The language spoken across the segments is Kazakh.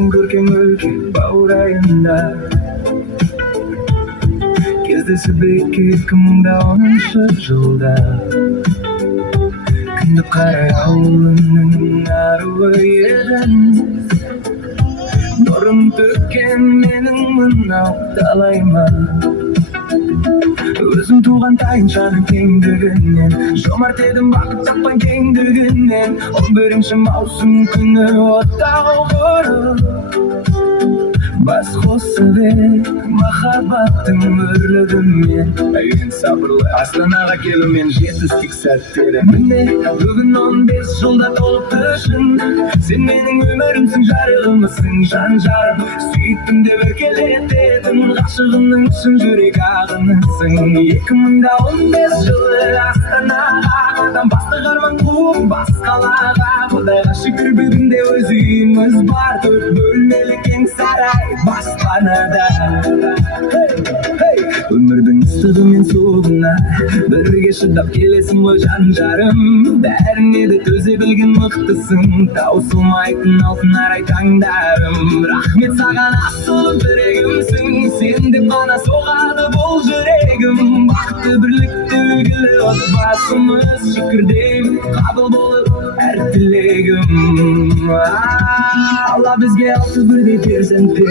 Yaşasın görkem ülke bağırayında Kezdesi belki 2010 yılda Күнді қарай ауылының аруы едің Нұрын төккен менің мынау талайма Өзім туған тайыншаның кеңдігінен Жомарт едім бақыт тапқан кеңдігінен 11 маусым күні оттағы құрып Бас қосып ек махаббаттың өрлігімен Әуен сабырлы Астанаға келумен жетістік сәттері Міне бүгін 15 жылда толыпты шын Сен менің өмірімсің жарығымысың жан жарым Сүйттім деп еркелететін ғашығымның шын жүрек ағынысың 2015 жылы Астанаға қадам басты арман қуып бас қалаға Құдайға шүкір бүгінде өз үйіміз бар 4 бөлмелі кең сарай баспанада Өмірдің ыстығы мен суығына бірге шыдап келесің ғой жан жарым Бәріне де төзе білген мықтысың таусылмайтын алтын арай таңдарым Рахмет саған асыл жүрегімсің сен деп қана соғады бұл жүрегім Бақытты бірлікті үлгілі отбасымыз шүкір деймін қабыл болып әр тілегім Алла бізге 6 бірдей перзентті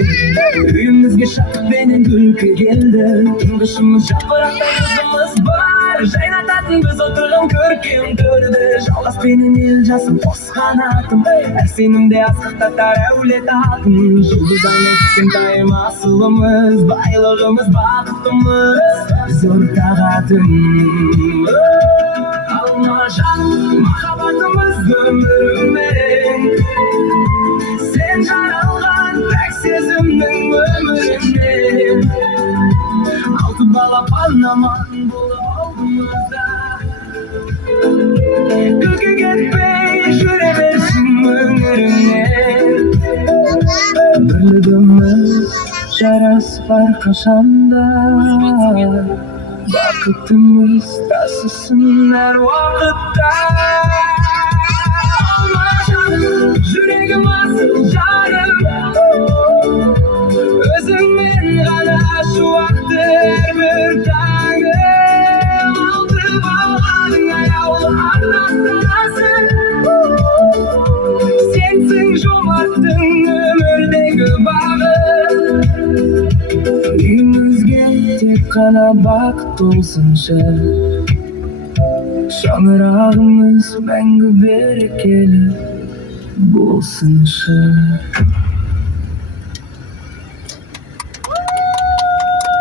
Үйімізге шаттық пенен күлкі келді Тұңғышымыз жапырақтай қызымыз бар Жайнататын біз отырған көркем төрді Жалғаспенен ел жасып қосқан атым Әр сенімде асқақтатар әулет атын Жұлдызаймен кішкентайым асылымыз Байлығымыз бақыттымыз Біз ортақ атым Алма жан махаббатымыз өмірімен Сен жаралған пәк сезімнің өмірінен 6 балапан аман болып алдымызда Күлкі кетпей жүре берсін өңіріңнен Бірлігіміз жарасып әрқашанда Бақытымыз тасысын әр уақытта Жүрегім асыл жарым Өзіңмен ғана шуақты әрбір таңым Алды балғаның аяулы арнасынасың Сенсің жомарттың өмірдегі бағы Үйімізге тек қана бақыт толсыншы Шаңырағымыз мәңгі берекелі болсыншы